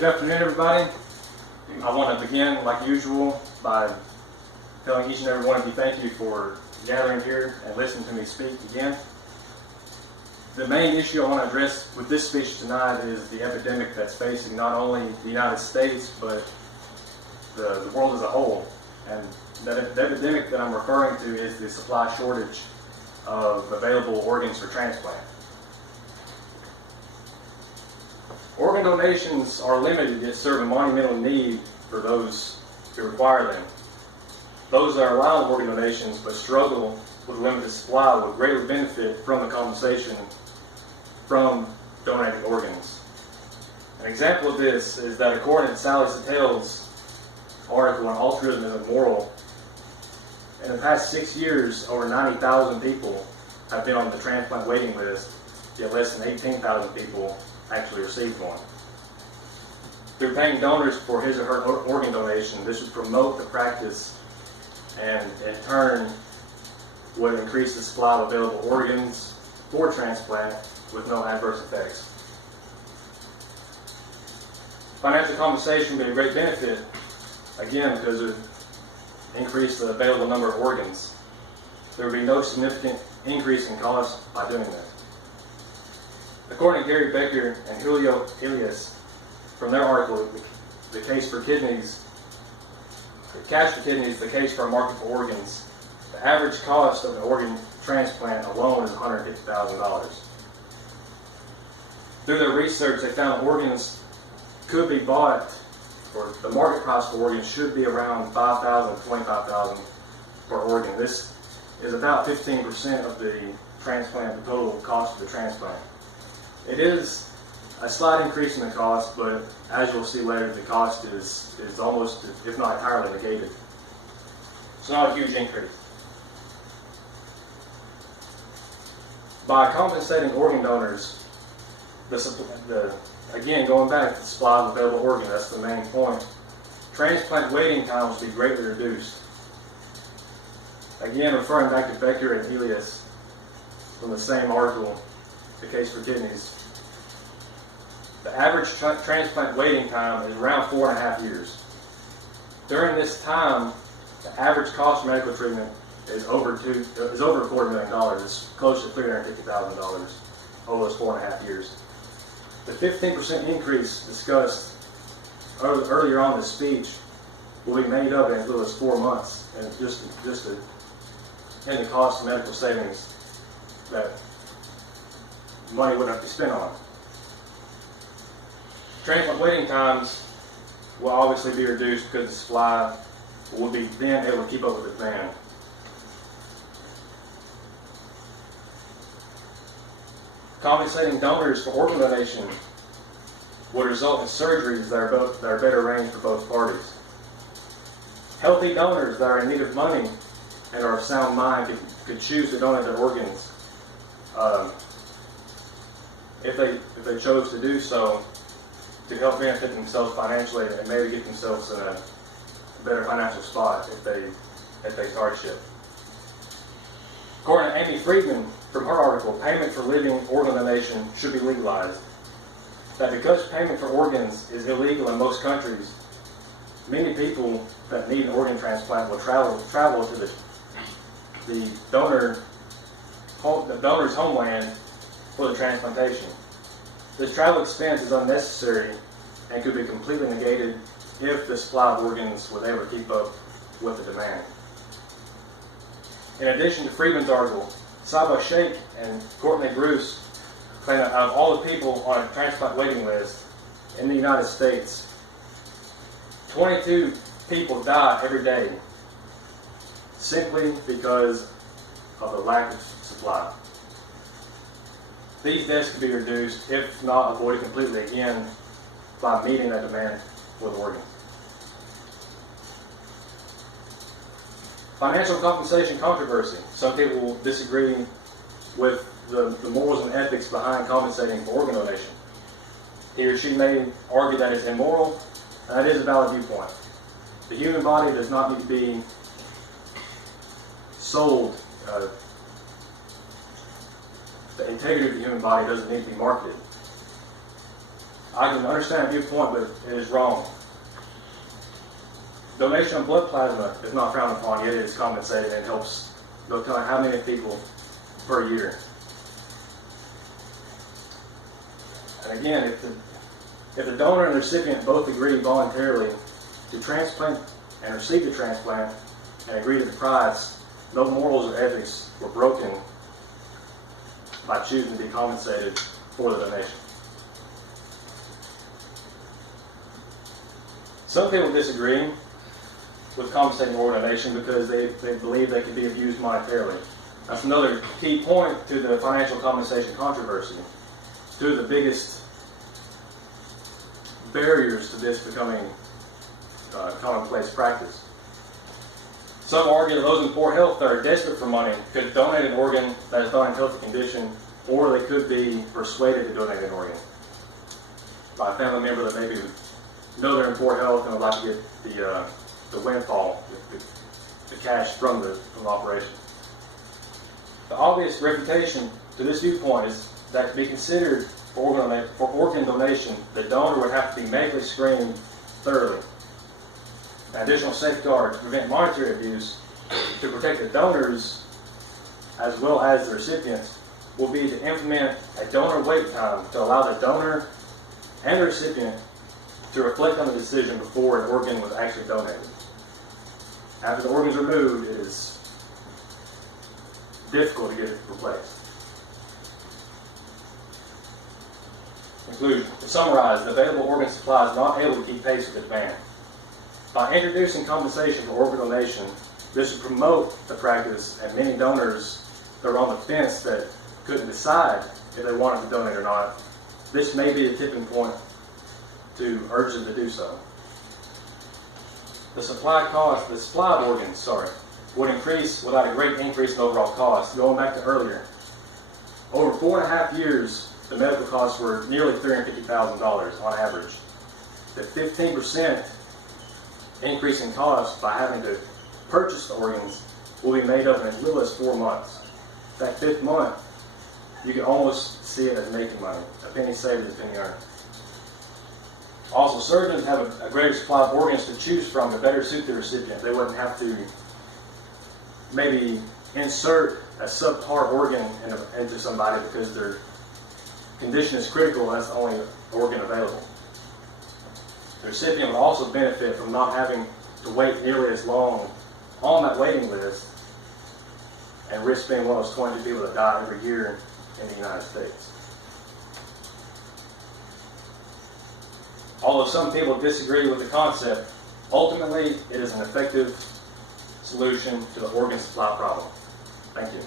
Good afternoon, everybody. I want to begin, like usual, by telling each and every one of you thank you for gathering here and listening to me speak again. The main issue I want to address with this speech tonight is the epidemic that's facing not only the United States, but the world as a whole. And the epidemic that I'm referring to is the supply shortage of available organs for transplant. Organ donations are limited yet serve a monumental need for those who require them. Those that are allowed organ donations but struggle with limited supply would greatly benefit from the compensation from donating organs. An example of this is that according to Sally Satel's article on altruism is immoral, in the past 6 years, over 90,000 people have been on the transplant waiting list, yet less than 18,000 people actually received one. Through paying donors for his or her organ donation, this would promote the practice and in turn would increase the supply of available organs for transplant with no adverse effects. Financial compensation would be a great benefit, again, because it would increase the available number of organs. There would be no significant increase in cost by doing this. According to Gary Becker and Julio Elias, from their article, The Case for Kidneys, the Cash for Kidneys, the Case for a Market for Organs, the average cost of an organ transplant alone is $150,000. Through their research, they found organs could be bought, or the market price for organs should be around $5,000 to $25,000 per organ. This is about 15% of the transplant, the total cost of the transplant. It is a slight increase in the cost, but as you'll see later, the cost is almost, if not entirely, negated. It's not a huge increase. By compensating organ donors, again, going back to the supply of available organs, that's the main point. Transplant waiting times will be greatly reduced. Again, referring back to Becker and Elias from the same article, The Case for Kidneys, the average transplant waiting time is around 4.5 years. During this time, the average cost of medical treatment is over $250,000. It's close to $350,000 over those 4.5 years. The 15% increase discussed earlier on in the speech will be made up in as little as 4 months, and just in the cost of medical savings that money would have to spend on. Transplant waiting times will obviously be reduced because the supply will be then able to keep up with the demand. Compensating donors for organ donation would result in surgeries that are better arranged for both parties. Healthy donors that are in need of money and are of sound mind could choose to donate their organs if they chose to do so, to help benefit themselves financially and maybe get themselves in a better financial spot if they face hardship. According to Amy Friedman, from her article, payment for living organ donation should be legalized. That because payment for organs is illegal in most countries, many people that need an organ transplant will travel to the donor's homeland for the transplantation. This travel expense is unnecessary and could be completely negated if the supply of organs was able to keep up with the demand. In addition to Friedman's article, Sabo Sheikh and Courtney Bruce claim that out of all the people on a transplant waiting list in the United States, 22 people die every day simply because of the lack of supply. These deaths could be reduced, if not avoided completely, again, by meeting that demand for the organ. Financial compensation controversy. Some people will disagree with the morals and ethics behind compensating for organ donation. He or she may argue that it's immoral, and that is a valid viewpoint. The human body does not need to be sold. The integrity of the human body doesn't need to be marketed. I can understand a viewpoint, but it is wrong. Donation of blood plasma is not frowned upon, yet it is compensated and helps they'll tell how many people per year. And again, if the donor and the recipient both agree voluntarily to transplant and receive the transplant and agree to the price, no morals or ethics were broken by choosing to be compensated for the donation. Some people disagree with compensating organ donation because they believe they could be abused monetarily. That's another key point to the financial compensation controversy. Two of the biggest barriers to this becoming commonplace practice. Some argue that those in poor health that are desperate for money could donate an organ that is not in healthy condition, or they could be persuaded to donate an organ by a family member that maybe know they're in poor health and would like to get the windfall, the cash from the operation. The obvious refutation to this viewpoint is that to be considered for organ donation, the donor would have to be medically screened thoroughly. An additional safeguard to prevent monetary abuse, to protect the donors as well as the recipients, will be to implement a donor wait time to allow the donor and the recipient to reflect on the decision before an organ was actually donated. After the organ is removed, it is difficult to get it replaced. Conclusion. To summarize, the available organ supply is not able to keep pace with the demand. By introducing compensation for organ donation, this would promote the practice, and many donors that are on the fence that couldn't decide if they wanted to donate or not, this may be a tipping point to urge them to do so. The supply of organs, would increase without a great increase in overall cost. Going back to earlier, over 4.5 years, the medical costs were nearly $350,000 on average. The 15% increase in cost by having to purchase the organs will be made up in as little as 4 months. That 5th month, you can almost see it as making money. A penny saved is a penny earned. Also, surgeons have a greater supply of organs to choose from to better suit the recipient. They wouldn't have to maybe insert a subpar organ into somebody because their condition is critical and that's the only organ available. The recipient would also benefit from not having to wait nearly as long on that waiting list and risk being one of those 20 people that die every year in the United States. Although some people disagree with the concept, ultimately it is an effective solution to the organ supply problem. Thank you.